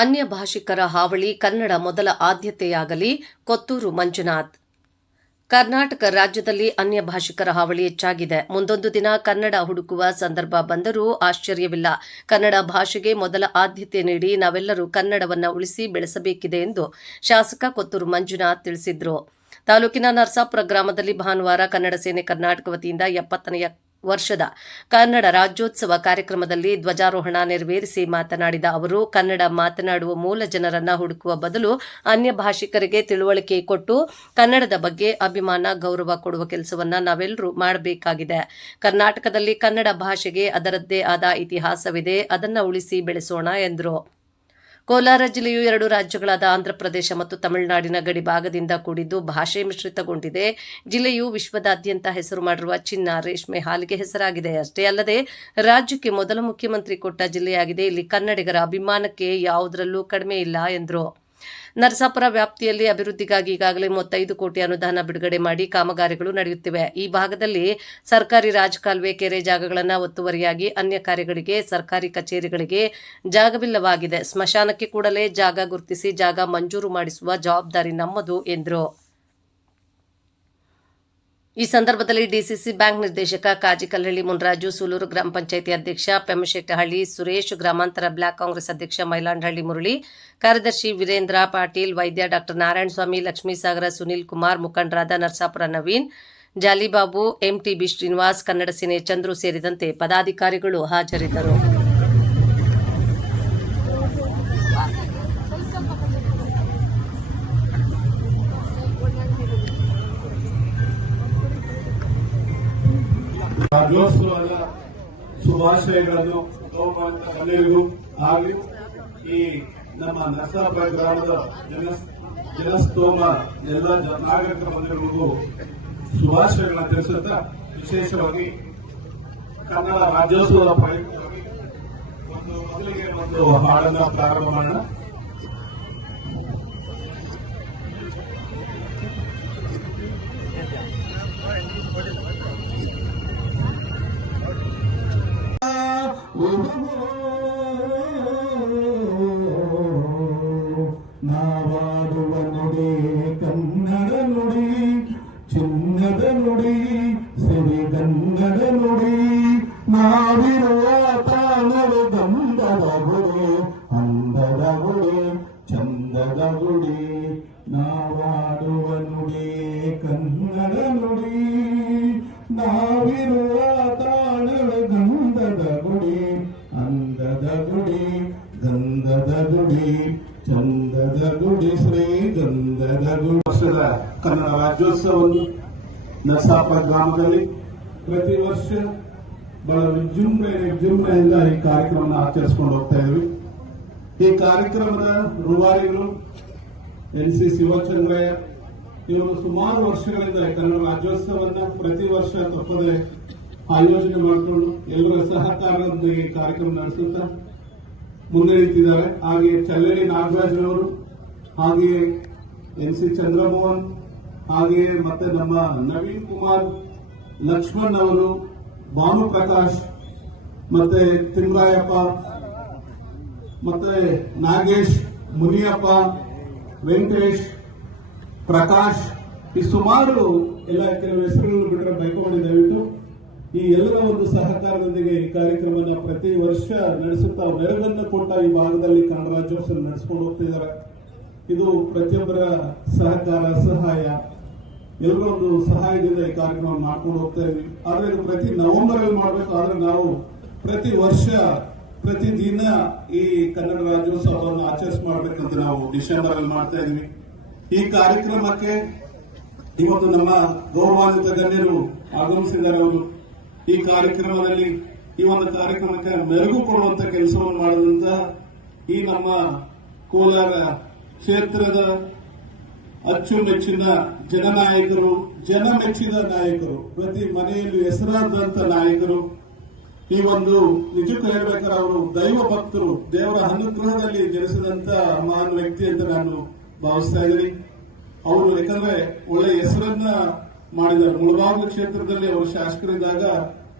ಅನ್ಯ ಭಾಷಿಕರ ಹಾವಳಿ ಕನ್ನಡ ಮೊದಲ ಆದ್ಯತೆಯಾಗಲಿ. ಕೊತ್ತೂರು ಮಂಜುನಾಥ್. ಕರ್ನಾಟಕ ರಾಜ್ಯದಲ್ಲಿ ಅನ್ಯ ಭಾಷಿಕರ ಹಾವಳಿ ಹೆಚ್ಚಾಗಿದೆ. ಮುಂದೊಂದು ದಿನ ಕನ್ನಡ ಹುಡುಕುವ ಸಂದರ್ಭ ಬಂದರೂ ಆಶ್ಚರ್ಯವಿಲ್ಲ. ಕನ್ನಡ ಭಾಷೆಗೆ ಮೊದಲ ಆದ್ಯತೆ ನೀಡಿ ನಾವೆಲ್ಲರೂ ಕನ್ನಡವನ್ನು ಉಳಿಸಿ ಬೆಳೆಸಬೇಕಿದೆ ಎಂದು ಶಾಸಕ ಕೊತ್ತೂರು ಮಂಜುನಾಥ್ ತಿಳಿಸಿದರು. ತಾಲೂಕಿನ ನರಸಾಪುರ ಗ್ರಾಮದಲ್ಲಿ ಭಾನುವಾರ ಕನ್ನಡ ಸೇನೆ ಕರ್ನಾಟಕ ವತಿಯಿಂದ 70ನೇ ವರ್ಷದ ಕನ್ನಡ ರಾಜ್ಯೋತ್ಸವ ಕಾರ್ಯಕ್ರಮದಲ್ಲಿ ಧ್ವಜಾರೋಹಣ ನೆರವೇರಿಸಿ ಮಾತನಾಡಿದ ಅವರು, ಕನ್ನಡ ಮಾತನಾಡುವ ಮೂಲ ಜನರನ್ನ ಹುಡುಕುವ ಬದಲು ಅನ್ಯ ಭಾಷಿಕರಿಗೆ ತಿಳುವಳಿಕೆ ಕೊಟ್ಟು ಕನ್ನಡದ ಬಗ್ಗೆ ಅಭಿಮಾನ, ಗೌರವ ಕೊಡುವ ಕೆಲಸವನ್ನ ನಾವೆಲ್ಲರೂ ಮಾಡಬೇಕಾಗಿದೆ. ಕರ್ನಾಟಕದಲ್ಲಿ ಕನ್ನಡ ಭಾಷೆಗೆ ಅದರದ್ದೇ ಆದ ಇತಿಹಾಸವಿದೆ, ಅದನ್ನ ಉಳಿಸಿ ಬೆಳೆಸೋಣ ಎಂದರು. ಕೋಲಾರ ಜಿಲ್ಲೆಯು 2 ರಾಜ್ಯಗಳಾದ ಆಂಧ್ರಪ್ರದೇಶ ಮತ್ತು ತಮಿಳುನಾಡಿನ ಗಡಿ ಭಾಗದಿಂದ ಕೂಡಿದ್ದು ಭಾಷೆ ಮಿಶ್ರಿತಗೊಂಡಿದೆ. ಜಿಲ್ಲೆಯು ವಿಶ್ವದಾದ್ಯಂತ ಹೆಸರು ಮಾಡಿರುವ ಚಿನ್ನ, ರೇಷ್ಮೆ, ಹಾಲಿಗೆ ಹೆಸರಾಗಿದೆ. ಅಷ್ಟೇ ಅಲ್ಲದೆ ರಾಜ್ಯಕ್ಕೆ ಮೊದಲ ಮುಖ್ಯಮಂತ್ರಿ ಕೊಟ್ಟ ಜಿಲ್ಲೆಯಾಗಿದೆ. ಇಲ್ಲಿ ಕನ್ನಡಿಗರ ಅಭಿಮಾನಕ್ಕೆ ಯಾವುದರಲ್ಲೂ ಕಡಿಮೆ ಇಲ್ಲ ಎಂದರು. ನರಸಾಪುರ ವ್ಯಾಪ್ತಿಯಲ್ಲಿ ಅಭಿವೃದ್ಧಿಗಾಗಿ ಈಗಾಗಲೇ 35 ಕೋಟಿ ಅನುದಾನ ಬಿಡುಗಡೆ ಮಾಡಿ ಕಾಮಗಾರಿಗಳು ನಡೆಯುತ್ತಿವೆ. ಈ ಭಾಗದಲ್ಲಿ ಸರ್ಕಾರಿ ರಾಜಕಾಲುವೆ, ಕೆರೆ ಜಾಗಗಳನ್ನು ಒತ್ತುವರಿಯಾಗಿ ಅನ್ಯ ಕಾರ್ಯಗಳಿಗೆ, ಸರ್ಕಾರಿ ಕಚೇರಿಗಳಿಗೆ ಜಾಗವಿಲ್ಲವಾಗಿದೆ. ಸ್ಮಶಾನಕ್ಕೆ ಕೂಡಲೇ ಜಾಗ ಗುರುತಿಸಿ ಜಾಗ ಮಂಜೂರು ಮಾಡಿಸುವ ಜವಾಬ್ದಾರಿ ನಮ್ಮದು ಎಂದರು. ಈ ಸಂದರ್ಭದಲ್ಲಿ ಡಿಸಿಸಿ ಬ್ಯಾಂಕ್ ನಿರ್ದೇಶಕ ಕಾಜಿ ಕಲ್ಲಹಳ್ಳಿ ಮುನ್ರಾಜು, ಸೂಲೂರು ಗ್ರಾಮ ಪಂಚಾಯಿತಿ ಅಧ್ಯಕ್ಷ ಪೆಮ್ಮಶೆಟ್ಟಹಳ್ಳಿ ಸುರೇಶ್, ಗ್ರಾಮಾಂತರ ಬ್ಲಾಕ್ ಕಾಂಗ್ರೆಸ್ ಅಧ್ಯಕ್ಷ ಮೈಲಾಂಡಹಳ್ಳಿ ಮುರಳಿ, ಕಾರ್ಯದರ್ಶಿ ವೀರೇಂದ್ರ ಪಾಟೀಲ್, ವೈದ್ಯ ಡಾಕ್ಟರ್ ನಾರಾಯಣಸ್ವಾಮಿ, ಲಕ್ಷ್ಮೀಸಾಗರ ಸುನೀಲ್ ಕುಮಾರ್, ಮುಖಂಡರಾದ ನರಸಾಪುರ ನವೀನ್, ಜಾಲಿಬಾಬು, ಎಂಟಿಬಿ ಶ್ರೀನಿವಾಸ್, ಕನ್ನಡ ಸೇನೆ ಚಂದ್ರು ಸೇರಿದಂತೆ ಪದಾಧಿಕಾರಿಗಳು ಹಾಜರಿದ್ದರು. ರಾಜ್ಯೋತ್ಸವದ ಶುಭಾಶಯಗಳನ್ನು ಎಲ್ಲರಿಗೂ ಹಾಗೂ ಈ ನಮ್ಮ ನರಸಾಪುರ ಗ್ರಾಮದ ಜನಸ್ತೋಮ ಎಲ್ಲ ನಾಗರಿಕ ಬಂಧುಗಳಿಗೂ ಶುಭಾಶಯಗಳನ್ನು ತಿಳಿಸುತ್ತಾ, ವಿಶೇಷವಾಗಿ ಕನ್ನಡ ರಾಜ್ಯೋತ್ಸವದ ಪ್ರಯುಕ್ತವಾಗಿ ಮೊದಲಿಗೆ ಒಂದು ಹಾಡನ್ನು ಪ್ರಾರಂಭ ಮಾಡೋಣ. ನಾವಾಡುವ ನುಡಿ ಕನ್ನಡ ನುಡಿ, ಚಿನ್ನದ ನುಡಿ, ಸಿರಿಗನ್ನಡ ನುಡಿ, ನಾವಿರುವ ತಾಣವೇ ಗಂಧದ ಗುಡಿ, ಅಂದದ ಗುಡಿ, ಚಂದದ ಗುಡಿ. ನಾವಾಡುವ ನುಡಿ ಕನ್ನಡ ನುಡಿ, ನಾವಿರುವ ತಾಣವೇ ಗಂಧದ ಗುಡಿ, ಅಂದದ ಗುಡಿ, ಗಂಧದ ಗುಡಿ, ಚಂದದ ಗುಡಿ, ಶ್ರೀ ಗಂಧದ ಗುಡಿ. ವರ್ಷದ ಕನ್ನಡ ರಾಜ್ಯೋತ್ಸವವನ್ನು ನರಸಾಪುರ ಗ್ರಾಮದಲ್ಲಿ ಪ್ರತಿ ವರ್ಷ ಬಹಳ ವಿಜೃಂಭಣೆಯಿಂದ ಈ ಕಾರ್ಯಕ್ರಮವನ್ನು ಆಚರಿಸಿಕೊಂಡು ಹೋಗ್ತಾ ಇದ್ವಿ. ಈ ಕಾರ್ಯಕ್ರಮದ ರೂವಾರಿಗಳು NC ಶಿವಚಂದ್ರಯ್ಯ ಇವರು ಸುಮಾರು ವರ್ಷಗಳಿಂದ ಕನ್ನಡ ರಾಜ್ಯೋತ್ಸವವನ್ನು ಪ್ರತಿ ವರ್ಷ ತಪ್ಪದೆ ಆಯೋಜನೆ ಮಾಡಿಕೊಂಡು ಎಲ್ಲರ ಸಹಕಾರದೊಂದಿಗೆ ಈ ಕಾರ್ಯಕ್ರಮ ನಡೆಸುತ್ತಾ ಮುನ್ನಡೆಯುತ್ತಿದ್ದಾರೆ. ಹಾಗೆಯೇ ಚಲ್ಲಳ್ಳಿ ನಾಗರಾಜ್ರವರು, ಹಾಗೆಯೇ NC ಚಂದ್ರಮೋಹನ್, ಹಾಗೆಯೇ ಮತ್ತೆ ನಮ್ಮ ನವೀನ್ ಕುಮಾರ್, ಲಕ್ಷ್ಮಣ್ ಅವರು, ಭಾನುಪ್ರಕಾಶ್, ಮತ್ತೆ ತಿಮ್ರಾಯಪ್ಪ, ಮತ್ತೆ ನಾಗೇಶ್, ಮುನಿಯಪ್ಪ, ವೆಂಕಟೇಶ್, ಪ್ರಕಾಶ್, ಈ ಸುಮಾರು ಎಲ್ಲ ಕೆಲವು ಹೆಸರುಗಳನ್ನು ಬಿಟ್ಟರೆ ಬೈಕೊಂಡು ದಯವಿಟ್ಟು ಈ ಎಲ್ಲರ ಒಂದು ಸಹಕಾರದೊಂದಿಗೆ ಈ ಕಾರ್ಯಕ್ರಮವನ್ನು ಪ್ರತಿ ವರ್ಷ ನಡೆಸುತ್ತಾ ಮೆರುಗನ್ನು ಕೊಟ್ಟ ಈ ಭಾಗದಲ್ಲಿ ಕನ್ನಡ ರಾಜ್ಯೋತ್ಸವ ನಡೆಸಿಕೊಂಡು ಹೋಗ್ತಿದ್ದಾರೆ. ಇದು ಪ್ರತಿಯೊಬ್ಬರ ಸಹಕಾರ, ಸಹಾಯ, ಎಲ್ಲರ ಒಂದು ಸಹಾಯದಿಂದ ಈ ಕಾರ್ಯಕ್ರಮ ಮಾಡ್ಕೊಂಡು ಹೋಗ್ತಾ ಇದ್ವಿ. ಆದ್ರೆ ಇದು ಪ್ರತಿ ನವೆಂಬರ್ ಅಲ್ಲಿ ಮಾಡಬೇಕು. ಆದ್ರೆ ನಾವು ಪ್ರತಿ ವರ್ಷ ಪ್ರತಿ ದಿನ ಈ ಕನ್ನಡ ರಾಜ್ಯೋತ್ಸವವನ್ನು ಆಚರಿಸಬೇಕಂತ ನಾವು ಡಿಸೆಂಬರ್ ಅಲ್ಲಿ ಮಾಡ್ತಾ ಇದ್ವಿ. ಈ ಕಾರ್ಯಕ್ರಮಕ್ಕೆ ಇವತ್ತು ನಮ್ಮ ಗೌರವಾನ್ವಿತ ಗಣ್ಯರು ಆಗಮಿಸಿದ್ದಾರೆ. ಅವರು ಈ ಕಾರ್ಯಕ್ರಮದಲ್ಲಿ ಈ ಒಂದು ಕಾರ್ಯಕ್ರಮಕ್ಕೆ ಮೆರುಗು ಕೊಡುವಂತ ಕೆಲಸವನ್ನು ಮಾಡಿದಂತಹ ಈ ನಮ್ಮ ಕೋಲಾರ ಕ್ಷೇತ್ರದ ಅಚ್ಚುಮೆಚ್ಚಿನ ಜನನಾಯಕರು, ಜನಮೆಚ್ಚಿದ ನಾಯಕರು, ಪ್ರತಿ ಮನೆಯಲ್ಲಿ ಹೆಸರಾದಂತ ನಾಯಕರು. ಈ ಒಂದು ನಿಜಕ್ಕೂ ಹೇಳ್ಬೇಕಾದ್ರೆ ಅವರು ದೈವ ಭಕ್ತರು, ದೇವರ ಅನುಗ್ರಹದಲ್ಲಿ ಜನಿಸಿದಂತ ಮಹಾನ್ ವ್ಯಕ್ತಿ ಅಂತ ನಾನು ಭಾವಿಸ್ತಾ ಇದ್ದೀನಿ. ಅವರು ಯಾಕಂದ್ರೆ ಒಳ್ಳೆ ಹೆಸರನ್ನ ಮಾಡಿದ್ದಾರೆ. ಮುಳಬಾಗಿಲು ಕ್ಷೇತ್ರದಲ್ಲಿ ಅವರು ಶಾಸಕರಿದ್ದಾಗ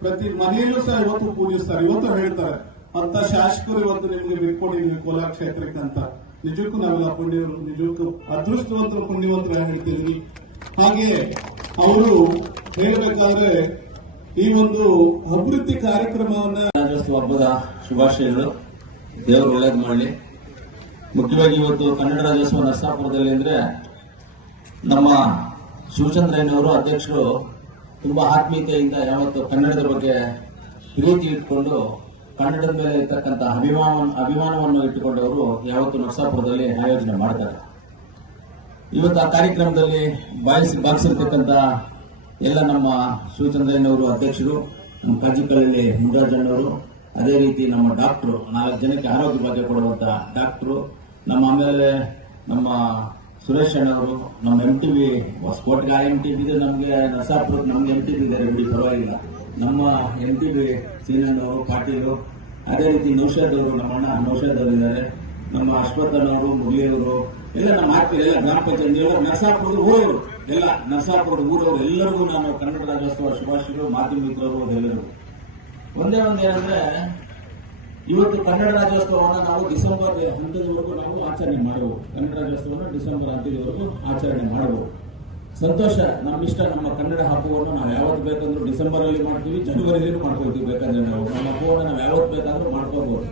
ಪ್ರತಿ ಮನೆಯಲ್ಲೂ ಸಹ ಇವತ್ತು ಪೂಜಿಸ್ತಾರೆ. ಇವತ್ತು ಹೇಳ್ತಾರೆ ಅಂತ ಶಾಸಕರು ಇವತ್ತು ನಿಮ್ಗೆ ಬಿಟ್ಕೊಟ್ಟಿದ್ವಿ ಕೋಲಾರ ಕ್ಷೇತ್ರಕ್ಕೆ ಅಂತ. ನಿಜಕ್ಕೂ ನಾವೆಲ್ಲ ಪುಣ್ಯರು, ನಿಜಕ್ಕೂ ಅದೃಷ್ಟವಂತರು, ಪುಣ್ಯವಂತರು ಹೇಳ್ತಿದ್ವಿ. ಹಾಗೆ ಅವರು ಹೇಳಬೇಕಾದ್ರೆ ಈ ಒಂದು ಅಭಿವೃದ್ಧಿ ಕಾರ್ಯಕ್ರಮವನ್ನ ರಾಜ್ಯೋತ್ಸವ ಹಬ್ಬದ ಶುಭಾಶಯಗಳು. ದೇವರು ಒಳ್ಳೇದು ಮಾಡಲಿ. ಮುಖ್ಯವಾಗಿ ಇವತ್ತು ಕನ್ನಡ ರಾಜ್ಯೋತ್ಸವ ನರಸಾಪುರದಲ್ಲಿ ಅಂದ್ರೆ ನಮ್ಮ ಶಿವಚಂದ್ರಯ್ಯನವರು ಅಧ್ಯಕ್ಷರು ತುಂಬಾ ಆತ್ಮೀಯತೆಯಿಂದ ಯಾವತ್ತು ಕನ್ನಡದ ಬಗ್ಗೆ ಪ್ರೀತಿ ಇಟ್ಕೊಂಡು ಕನ್ನಡದ ಮೇಲೆ ಇರ್ತಕ್ಕಂಥ ಅಭಿಮಾನವನ್ನು ಇಟ್ಟುಕೊಂಡವರು ಯಾವತ್ತು ನರಸಾಪುರದಲ್ಲಿ ಆಯೋಜನೆ ಮಾಡ್ತಾರೆ. ಇವತ್ತು ಆ ಕಾರ್ಯಕ್ರಮದಲ್ಲಿ ಭಾಗಿಸಿರ್ತಕ್ಕಂಥ ಎಲ್ಲ ನಮ್ಮ ಶಿವಚಂದ್ರಯ್ಯನವರು ಅಧ್ಯಕ್ಷರು, ನಮ್ಮ ಕಾಜಿಕಳ್ಳಿ ಮುರುಘಾಜಣ್ಣವರು, ಅದೇ ರೀತಿ ನಮ್ಮ ಡಾಕ್ಟರು, 4 ಜನಕ್ಕೆ ಆರೋಗ್ಯ ಭಾಗ್ಯ ಕೊಡುವಂತ ಡಾಕ್ಟರು, ಆಮೇಲೆ ನಮ್ಮ ಸುರೇಶ್ ಅಣ್ಣವರು, ನಮ್ಮ MTV ಸ್ಫೋಟಕ MTV ಇದೆ, ನಮಗೆ ನರಸಾಪುರ ನಮ್ಗೆ MTV ಇದ್ದಾರೆ ಬಿಡಿ, ಪರವಾಗಿಲ್ಲ. ನಮ್ಮ MTV ಸೀನಣ್ಣವರು, ಪಾಟೀಲು, ಅದೇ ರೀತಿ ನೌಷಾದ್ ಅವರು, ನಮ್ಮ ಅಣ್ಣ ನೌಷಾದ್ ಅವರು ಇದ್ದಾರೆ, ನಮ್ಮ ಅಶ್ವಥಣ್ಣವರು, ಮುರಳಿಯವರು, ಎಲ್ಲ ನಮ್ಮ ಆತ್ಮೀಯರು, ಎಲ್ಲ ಗ್ರಾಮ ಪಂಚಾಯತ್ ನರಸಾಪುರದ ಊರವರು, ಎಲ್ಲ ನರಸಾಪುರದ ಊರವರು ಎಲ್ಲರಿಗೂ ನಾನು ಕನ್ನಡ ರಾಜ್ಯೋತ್ಸವ ಶುಭಾಶಯಗಳು. ಮಾಧ್ಯಮ ಮಿತ್ರರು ಎಲ್ಲರಿಗೂ ಒಂದೇ ಒಂದೇನಂದ್ರೆ, ಇವತ್ತು ಕನ್ನಡ ರಾಜ್ಯೋತ್ಸವವನ್ನು ನಾವು ಡಿಸೆಂಬರ್ ಹಂತದವರೆಗೂ ನಾವು ಆಚರಣೆ ಮಾಡಬಹುದು. ಕನ್ನಡ ರಾಜ್ಯೋತ್ಸವವನ್ನು ಡಿಸೆಂಬರ್ ಹಂತದವರೆಗೂ ಆಚರಣೆ ಮಾಡಬಹುದು. ಸಂತೋಷ, ನಮ್ಮಿಷ್ಟ. ನಮ್ಮ ಕನ್ನಡ ಹಬ್ಬವನ್ನು ನಾವು ಯಾವತ್ತು ಬೇಕಂದ್ರೂ ಡಿಸೆಂಬರ್ ಅಲ್ಲಿ ಮಾಡ್ತೀವಿ, ಜನವರಿಯಲ್ಲಿ ಮಾಡ್ಕೊಳ್ತೀವಿ. ಬೇಕಾದ್ರೆ ನಾವು ನಮ್ಮ ಹಬ್ಬವನ್ನು ನಾವು ಯಾವತ್ತು ಬೇಕಾದ್ರೂ ಮಾಡ್ಕೋಬಹುದು.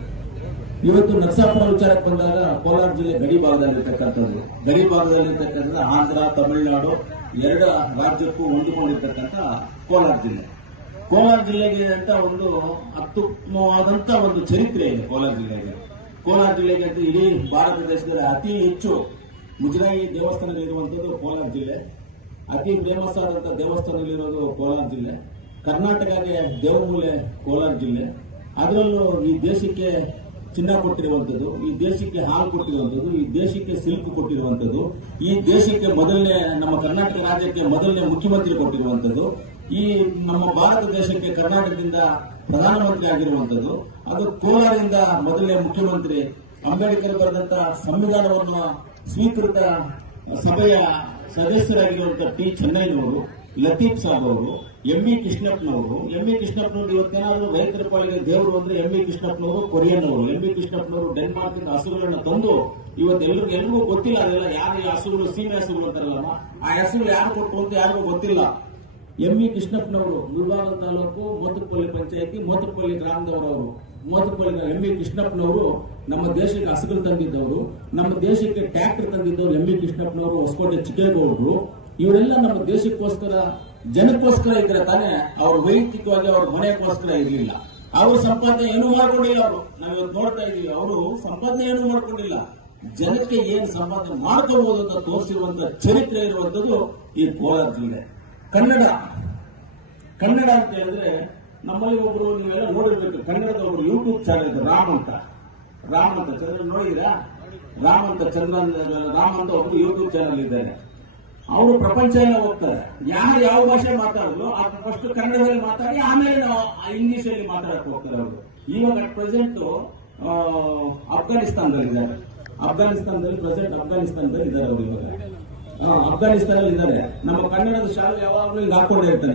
ಇವತ್ತು ನರಸಾಪುರ ವಿಚಾರಕ್ಕೆ ಬಂದಾಗ ಕೋಲಾರ ಜಿಲ್ಲೆ ಗಡಿ ಭಾಗದಲ್ಲಿರ್ತಕ್ಕಂಥದ್ದು, ಆಂಧ್ರ, ತಮಿಳುನಾಡು 2 ರಾಜ್ಯಕ್ಕೂ ಹೊಂದಿಕೊಂಡಿರ್ತಕ್ಕಂಥ ಕೋಲಾರ ಜಿಲ್ಲೆ. ಕೋಲಾರ ಜಿಲ್ಲೆಗೆ ಅಂತ ಒಂದು ಅತ್ಯುತ್ತಮವಾದಂತ ಒಂದು ಚರಿತ್ರೆ ಇದೆ ಕೋಲಾರ ಜಿಲ್ಲೆಗೆ. ಕೋಲಾರ ಜಿಲ್ಲೆಗೆ ಅಂತ ಇಡೀ ಭಾರತ ದೇಶದಲ್ಲಿ ಅತಿ ಹೆಚ್ಚು ಮುಜರಾಯಿ ದೇವಸ್ಥಾನಗಳಿರುವಂತದ್ದು ಕೋಲಾರ ಜಿಲ್ಲೆ. ಅತಿ ಫೇಮಸ್ ಆದಂತ ದೇವಸ್ಥಾನಗಳಿರೋದು ಕೋಲಾರ ಜಿಲ್ಲೆ. ಕರ್ನಾಟಕಕ್ಕೆ ದೇವಮೂಲೆ ಕೋಲಾರ ಜಿಲ್ಲೆ. ಅದರಲ್ಲೂ ಈ ದೇಶಕ್ಕೆ ಚಿನ್ನ ಕೊಟ್ಟಿರುವಂತದ್ದು, ಈ ದೇಶಕ್ಕೆ ಹಾಲು ಕೊಟ್ಟಿರುವಂತದ್ದು, ಈ ದೇಶಕ್ಕೆ ಸಿಲ್ಕ್ ಕೊಟ್ಟಿರುವಂತದ್ದು, ಈ ದೇಶಕ್ಕೆ ನಮ್ಮ ಕರ್ನಾಟಕ ರಾಜ್ಯಕ್ಕೆ ಮೊದಲನೇ ಮುಖ್ಯಮಂತ್ರಿ ಕೊಟ್ಟಿರುವಂತದ್ದು, ಈ ನಮ್ಮ ಭಾರತ ದೇಶಕ್ಕೆ ಕರ್ನಾಟಕದಿಂದ ಪ್ರಧಾನಮಂತ್ರಿ ಆಗಿರುವಂತದ್ದು, ಅದು ಕೋಲಾರದಿಂದ ಮೊದಲನೇ ಮುಖ್ಯಮಂತ್ರಿ. ಅಂಬೇಡ್ಕರ್ ಬರೆದಂತ ಸಂವಿಧಾನವನ್ನು ಸ್ವೀಕೃತ ಸಭೆಯ ಸದಸ್ಯರಾಗಿರುವಂತಹ ಟಿ ಚೆನ್ನೈನವರು, ಲತೀಫ್ ಸಾಬ್ ಅವರು, ME ಕೃಷ್ಣಪ್ಪನವರು. ME ಕೃಷ್ಣಪ್ಪನವರು ಇವತ್ತೇನಾದ್ರು ರೈತರ ಪಾಲಿಗೆ ದೇವರು ಅಂದ್ರೆ ME ಕೃಷ್ಣಪ್ಪನವರು ಕೊರಿಯನ್ ಅವರು. ME ಕೃಷ್ಣಪ್ಪನವರು ಡೆನ್ಮಾರ್ಕ್ ಇಂದ ಹಸುಗಳನ್ನ ತಂದು ಇವತ್ತು ಎಲ್ರಿಗೂ ಗೊತ್ತಿಲ್ಲ. ಅದೆಲ್ಲ ಯಾರು ಈ ಹಸುಗಳು, ಸೀಮೆ ಹಸುಗಳು ಅಂತಾರಲ್ಲ, ಆ ಹಸುಗಳು ಯಾರು ಕೊಟ್ಟು ಅಂತ ಯಾರಿಗೂ ಗೊತ್ತಿಲ್ಲ. ME ಕೃಷ್ಣಪ್ಪನವರು ಮುಳಬಾಗ ತಾಲೂಕು ಮೋತುಪಲ್ಲಿ ಪಂಚಾಯತಿ ಮೋತುಪಲ್ಲಿ ಗ್ರಾಮದವರವರು. ಮೋತುಪಲ್ಲಿ ME ಕೃಷ್ಣಪ್ಪನವರು ನಮ್ಮ ದೇಶಕ್ಕೆ ಹಸುಗಳು ತಂದಿದ್ದವರು, ನಮ್ಮ ದೇಶಕ್ಕೆ ಟ್ರ್ಯಾಕ್ಟರ್ ತಂದಿದ್ದವರು ME ಕೃಷ್ಣಪ್ಪನವರು, ಹೊಸಕೋಟೆ ಚಿಕ್ಕೇಗೌಡರು. ಇವರೆಲ್ಲ ನಮ್ಮ ದೇಶಕ್ಕೋಸ್ಕರ, ಜನಕ್ಕೋಸ್ಕರ ಇದ್ರೆ ತಾನೇ. ಅವರು ವೈಯಕ್ತಿಕವಾಗಿ ಅವ್ರ ಮನೆಗೋಸ್ಕರ ಇರಲಿಲ್ಲ. ಅವರು ಸಂಪಾದನೆ ಏನು ಮಾಡ್ಕೊಂಡಿಲ್ಲ. ಅವರು ನಾವಿವತ್ತು ನೋಡ್ತಾ ಇದೀವಿ, ಅವರು ಸಂಪಾದನೆ ಏನು ಮಾಡ್ಕೊಂಡಿಲ್ಲ. ಜನಕ್ಕೆ ಏನ್ ಸಂಪಾದನೆ ಮಾಡ್ಕೋಬಹುದು ಅಂತ ತೋರಿಸಿರುವಂತ ಚರಿತ್ರೆ ಇರುವಂತದ್ದು ಈ ಕೋಲಾರ ಜಿಲ್ಲೆ. ಕನ್ನಡ ಅಂತ ಹೇಳಿದ್ರೆ ನಮ್ಮಲ್ಲಿ ಒಬ್ರು, ನೀವೆಲ್ಲ ನೋಡಿರ್ಬೇಕು, ಕನ್ನಡದ ಒಬ್ರು ಯೂಟ್ಯೂಬ್ ಚಾನೆಲ್ ಇದೆ, ರಾಮ್ ಅಂತ ಚಂದ್ರ ನೋಡಿದೀರಾ? ರಾಮ್ ಅಂತ ಒಬ್ರು ಯೂಟ್ಯೂಬ್ ಚಾನೆಲ್ ಇದ್ದಾರೆ. ಅವರು ಪ್ರಪಂಚ ಎಲ್ಲ ಹೋಗ್ತಾರೆ. ಯಾವ ಭಾಷೆ ಮಾತಾಡಿದ್ರು ಫಸ್ಟ್ ಕನ್ನಡದಲ್ಲಿ ಮಾತಾಡಿ ಆಮೇಲೆ ನಾವು ಇಂಗ್ಲಿಷ್ ಅಲ್ಲಿ ಮಾತಾಡಕ್ ಹೋಗ್ತಾರೆ. ಅವರು ಇವಾಗ ಅಟ್ ಪ್ರೆಸೆಂಟ್ ಅಫ್ಘಾನಿಸ್ತಾನದಲ್ಲಿ ಇದ್ದಾರೆ. ಅಫ್ಘಾನಿಸ್ತಾನದಲ್ಲಿ ಇದ್ದಾರೆ ಅವರು ಇವಾಗ. ಅಫ್ಘಾನಿಸ್ತಾನಲ್ಲಿ ಇದ್ದಾರೆ. ನಮ್ಮ ಕನ್ನಡದ ಶಾಲೆ ಯಾವಾಗಲೂ ಈಗ ಹಾಕೊಂಡೇ ಇರ್ತಾನೆ,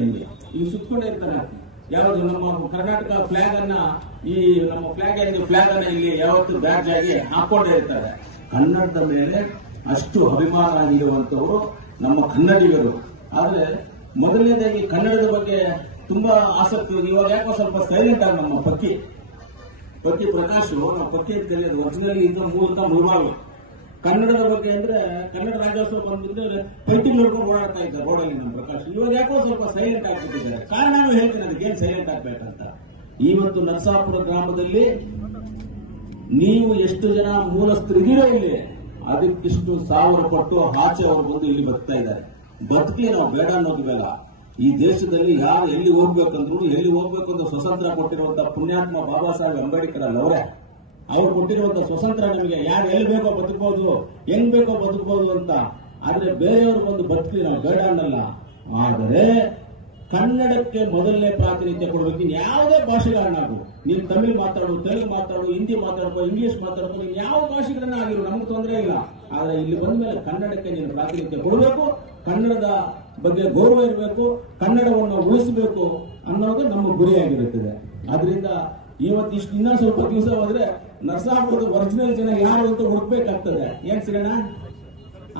ಈಗ ಸುತ್ಕೊಂಡೇ ಇರ್ತಾನೆ. ಯಾವುದು ನಮ್ಮ ಕರ್ನಾಟಕ ಫ್ಲಾಗ್ ಅನ್ನ, ಈ ನಮ್ಮ ಫ್ಲಾಗ್ ಅನ್ನ ಇಲ್ಲಿ ಯಾವತ್ತು ಬ್ಯಾಡ್ಜ್ ಆಗಿ ಹಾಕೊಂಡೇ ಇರ್ತಾರೆ. ಕನ್ನಡದ ಮೇಲೆ ಅಷ್ಟು ಅಭಿಮಾನ ಆಗಿರುವಂತವರು ನಮ್ಮ ಕನ್ನಡಿಗರು. ಆದ್ರೆ ಮೊದಲನೇದಾಗಿ ಕನ್ನಡದ ಬಗ್ಗೆ ತುಂಬಾ ಆಸಕ್ತಿ. ಇವಾಗ ಯಾಕೋ ಸ್ವಲ್ಪ ಸೈಲೆಂಟ್ ಆಗಿ ನಮ್ಮ ಪಕ್ಕಿ ಪ್ರಕಾಶ್, ನಾವು ಪಕ್ಕಿ ಅಂತ ಕಲಿಯೋದು ಒರಿಜಿನಲ್ ಇಂದ ಮೂಲಕ ಮುಳುಬಾಗ. ಕನ್ನಡದ ಬಗ್ಗೆ ಅಂದ್ರೆ ಕನ್ನಡ ರಾಜ್ಯೋತ್ಸವ ಬಂದ್ಬಿಟ್ಟು ಪೈಟಿಂಗ್ ನೋಡ್ಕೊಂಡು ಓಡಾಡ್ತಾ ಇದ್ದಾರೆ ರೋಡಲ್ಲಿ ನಮ್ಮ ಪ್ರಕಾಶ್. ಇವಾಗ ಯಾಕೋ ಸ್ವಲ್ಪ ಸೈಲೆಂಟ್ ಆಗ್ಬಿಟ್ಟಿದ್ದಾರೆ. ಕಾರಣ ಹೇಳ್ತೀನಿ ಅದಕ್ಕೇನು ಸೈಲೆಂಟ್ ಆಗ್ಬೇಕಂತ. ಇವತ್ತು ನರಸಾಪುರ ಗ್ರಾಮದಲ್ಲಿ ನೀವು ಎಷ್ಟು ಜನ ಮೂಲಸ್ಥರಿದ್ದೀರೋ ಇಲ್ಲಿ, ಅದಕ್ಕಿಷ್ಟು 1000 ಪಟ್ಟು ಆಚೆ ಅವರು ಬಂದು ಇಲ್ಲಿ ಬರ್ತಾ ಇದ್ದಾರೆ. ಬದುಕಿ ನಾವು ಬೇಡ ಅನ್ನೋದು ಬೇಡ. ಈ ದೇಶದಲ್ಲಿ ಯಾರು ಎಲ್ಲಿ ಹೋಗ್ಬೇಕಂದ್ರೆ ಸ್ವತಂತ್ರ ಕೊಟ್ಟಿರುವಂತಹ ಪುಣ್ಯಾತ್ಮ ಬಾಬಾ ಸಾಹೇಬ್ ಅಂಬೇಡ್ಕರ್ ಅವರೇ. ಅವ್ರು ಕೊಟ್ಟಿರುವಂತಹ ಸ್ವತಂತ್ರ ನಮಗೆ ಯಾರು ಎಲ್ಲಿ ಬೇಕೋ ಬದುಕಬಹುದು, ಹೆಂಗ್ ಬೇಕೋ ಬದುಕಬಹುದು ಅಂತ. ಆದ್ರೆ ಬೇರೆಯವರು ಬಂದು ಬದುಕಿ ನಾವು ಬೇಡ ಅನ್ನಲ್ಲ. ಆದರೆ ಕನ್ನಡಕ್ಕೆ ಮೊದಲನೇ ಪ್ರಾತಿನಿಧ್ಯ ಕೊಡಬೇಕು. ನೀನು ಯಾವುದೇ ಭಾಷೆಗಳನ್ನಾಗು, ನೀನು ತಮಿಳು ಮಾತಾಡು, ತೆಲುಗು ಮಾತಾಡು, ಹಿಂದಿ ಮಾತಾಡ್ಕೋ, ಇಂಗ್ಲಿಷ್ ಮಾತಾಡ್ಕೋ, ನೀನು ಯಾವ ಭಾಷೆಗಳನ್ನ ಆಗಿರು, ನಮ್ಗೆ ತೊಂದರೆ ಇಲ್ಲ. ಆದ್ರೆ ಇಲ್ಲಿ ಬಂದ ಮೇಲೆ ಕನ್ನಡಕ್ಕೆ ನೀನು ಪ್ರಾತಿನಿಧ್ಯ ಕೊಡಬೇಕು. ಕನ್ನಡದ ಬಗ್ಗೆ ಗೌರವ ಇರಬೇಕು. ಕನ್ನಡವನ್ನು ಉಳಿಸಬೇಕು ಅನ್ನೋದು ನಮ್ಮ ಗುರಿಯಾಗಿರುತ್ತದೆ. ಆದ್ರಿಂದ ಇವತ್ತು ಇಷ್ಟು ಇನ್ನೊಂದು ಸ್ವಲ್ಪ ದಿವಸ ಹೋದ್ರೆ ನರಸಾಪುರದ ಒರಿಜಿನಲ್ ಜನ ಯಾರು ಅಂತ ಹುಡುಕ್ಬೇಕಾಗ್ತದೆ. ಏನ್ ಸಿಗೋಣ,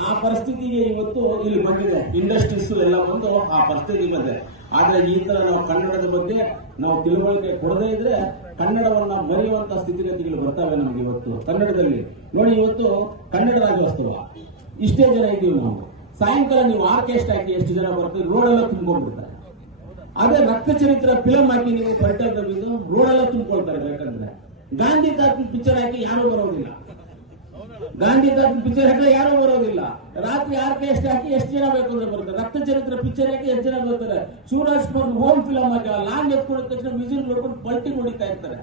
ಆ ಪರಿಸ್ಥಿತಿಗೆ ಇವತ್ತು ಇಲ್ಲಿ ಬಂದಿದೆ. ಇಂಡಸ್ಟ್ರೀಸ್ ಎಲ್ಲ ಬಂದು ಆ ಪರಿಸ್ಥಿತಿ ಬಂದಿದೆ. ಆದ್ರೆ ಈ ತರ ನಾವು ಕನ್ನಡದ ಬಗ್ಗೆ ನಾವು ತಿಳುವಳಿಕೆ ಕೊಡದೇ ಇದ್ರೆ ಕನ್ನಡವನ್ನ ಮರೆಯುವಂತ ಸ್ಥಿತಿಗತಿಗಳು ಬರ್ತಾವೆ ನಮ್ಗೆ. ಇವತ್ತು ಕನ್ನಡದಲ್ಲಿ ನೋಡಿ, ಇವತ್ತು ಕನ್ನಡ ರಾಜ್ಯೋತ್ಸವ ಇಷ್ಟೇ ಜನ ಇದ್ದೀವಿ ನಾವು. ಸಾಯಂಕಾಲ ನೀವು ಆರ್ಕೆಸ್ಟ್ರಾ ಹಾಕಿ ಎಷ್ಟು ಜನ ಬರ್ತೀವಿ, ರೋಡೆಲ್ಲ ತುಂಬಿಕೊಂಡ್ಬಿಡ್ತಾರೆ. ಅದೇ ರಕ್ತ ಚರಿತ್ರ ಫಿಲಂ ಹಾಕಿ ನೀವು ಪಲ್ಟಲ್ ತಗೊಂಡು ರೋಡೆಲ್ಲ ತುಂಬಿಕೊಳ್ತಾರೆ. ಬೇಕಂದ್ರೆ ಗಾಂಧಿ ತಾತ ಪಿಕ್ಚರ್ ಹಾಕಿ ಯಾರು ಬರೋದಿಲ್ಲ, ಗಾಂಧಿ ತಾತ ಪಿಕ್ಚರ್ ಹಾಕಿ ಯಾರು ಬರೋದಿಲ್ಲ. ರಾತ್ರಿ ಆರ್ಕೆಸ್ಟ್ರಾ ಹಾಕಿ ಎಷ್ಟು ಜನ ಬೇಕು ಅಂದ್ರೆ ಬರ್ತಾರೆ. ರಕ್ತ ಚರಿತ್ರ ಪಿಕ್ಚರ್ ಹಾಕಿ ಎಷ್ಟು ಜನ ಬರ್ತಾರೆ. ಶಿವರಾಜ್ ಕುಮಾರ್ ಹೋಮ್ ಫಿಲಂ ಹಾಕಿ ಲಾಂಗ್ ಎತ್ಕೊಂಡ ತಕ್ಷಣ ವಿಸಿಲ್ ನೋಡ್ಕೊಂಡು ಪಲ್ಟಿ ಹೊಡಿತಾ ಇರ್ತಾರೆ.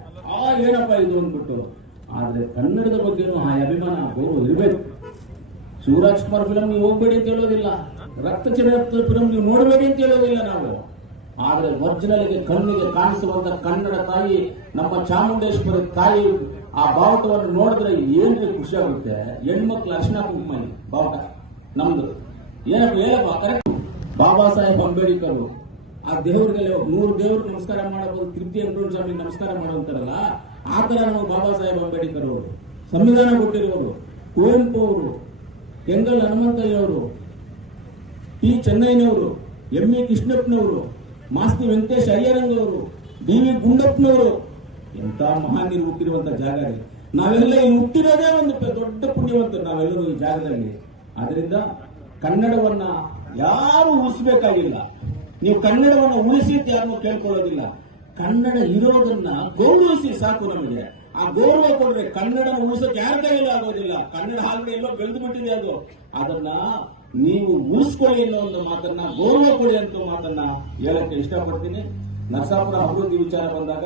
ಏನಪ್ಪ ಇದು ಅಂದ್ಬಿಟ್ಟು. ಆದ್ರೆ ಕನ್ನಡದ ಬಗ್ಗೆನೂ ಆ ಅಭಿಮಾನ ಗೌರವ ಇರಬೇಕು. ಶಿವರಾಜ್ ಕುಮಾರ್ ಫಿಲಂ ನೀವು ಹೋಗ್ಬೇಡಿ ಅಂತ ಹೇಳೋದಿಲ್ಲ, ರಕ್ತ ಚರಿತ್ರ ಫಿಲಂ ನೀವು ನೋಡಬೇಡಿ ಅಂತ ಹೇಳೋದಿಲ್ಲ ನಾವು. ಆದ್ರೆ ಒರಿಜಿನಲ್ಗೆ ಕಣ್ಣಿಗೆ ಕಾಣಿಸುವಂತ ಕನ್ನಡ ತಾಯಿ, ನಮ್ಮ ಚಾಮುಂಡೇಶ್ವರಿ ತಾಯಿ ಆ ಬಾವುಟವನ್ನು ನೋಡಿದ್ರೆ ಏನ್ರಿ ಖುಷಿ ಆಗುತ್ತೆ. ಹೆಣ್ಮಕ್ಳು ಅರ್ಶನ ಕುಂಕುಮ ಬಾವುಟ ನಮ್ದು ಏನಪ್ಪ ಕರೆಕ್ಟ್. ಬಾಬಾ ಸಾಹೇಬ್ ಅಂಬೇಡ್ಕರ್ ಆ ದೇವ್ರಿಗೆಲ್ಲ 100 ದೇವ್ರಿಗೆ ನಮಸ್ಕಾರ ಮಾಡಬಹುದು, ತೃಪ್ತಿ ಅಂಬೇಡ್ಕರ್ ಸ್ವಾಮಿ ನಮಸ್ಕಾರ ಮಾಡುವಂತಾರಲ್ಲ, ಆ ತರ ನಾವು ಬಾಬಾ ಸಾಹೇಬ್ ಅಂಬೇಡ್ಕರ್ ಅವರು ಸಂವಿಧಾನ ಕೊಟ್ಟಿರೋರು, ಕುವೆಂಪು ಅವರು, ಕೆಂಗಲ್ ಹನುಮಂತಯ್ಯ ಅವರು, ಟಿ ಚೆನ್ನೈನವರು, ಎಂ ಇ ಕೃಷ್ಣಪ್ಪನವರು, ಮಾಸ್ತಿ ವೆಂಕಟೇಶ್ ಅಯ್ಯರಂಗ್ ಅವರು, ಡಿ ವಿ ಗುಂಡಪ್ಪನವರು, ಎಂತ ಮಹಾನೀರು ಹುಟ್ಟಿರುವಂತ ಜಾಗ. ನಾವೆಲ್ಲ ಇಲ್ಲಿ ಹುಟ್ಟಿರೋದೇ ಒಂದು ದೊಡ್ಡ ಪುಣ್ಯವಂತರು ನಾವೆಲ್ಲರೂ ಈ ಜಾಗದಲ್ಲಿ. ಆದ್ರಿಂದ ಕನ್ನಡವನ್ನ ಯಾರು ಉಳಿಸಬೇಕಾಗಿಲ್ಲ. ನೀವು ಕನ್ನಡವನ್ನ ಉಳಿಸಿ ಅಂತ ಯಾರನ್ನೂ ಕೇಳ್ಕೊಳ್ಳೋದಿಲ್ಲ. ಕನ್ನಡ ಇರೋದನ್ನ ಗೌರವಿಸಿ ಸಾಕು. ನಮಗೆ ಆ ಗೌರವ ಕೊಡ್ರೆ ಕನ್ನಡ ಉಳಿಸೋಕೆ ಯಾರ ಕೈಯಲ್ಲಿ ಆಗೋದಿಲ್ಲ. ಕನ್ನಡ ಆಲ್ರೆಡಿ ಎಲ್ಲೋ ಬೆಳೆದು ಬಿಟ್ಟಿದೆ. ಅದನ್ನ ನೀವು ಉಳಿಸ್ಕೊಳ್ಳಿ ಅನ್ನೋ ಒಂದು ಮಾತನ್ನ, ಗೌರವ ಕೊಡಿ ಅಂತ ಮಾತನ್ನ ಹೇಳಕ್ಕೆ ಇಷ್ಟಪಡ್ತೀನಿ. ನರಸಾಪುರ ಅಭಿವೃದ್ಧಿ ವಿಚಾರ ಬಂದಾಗ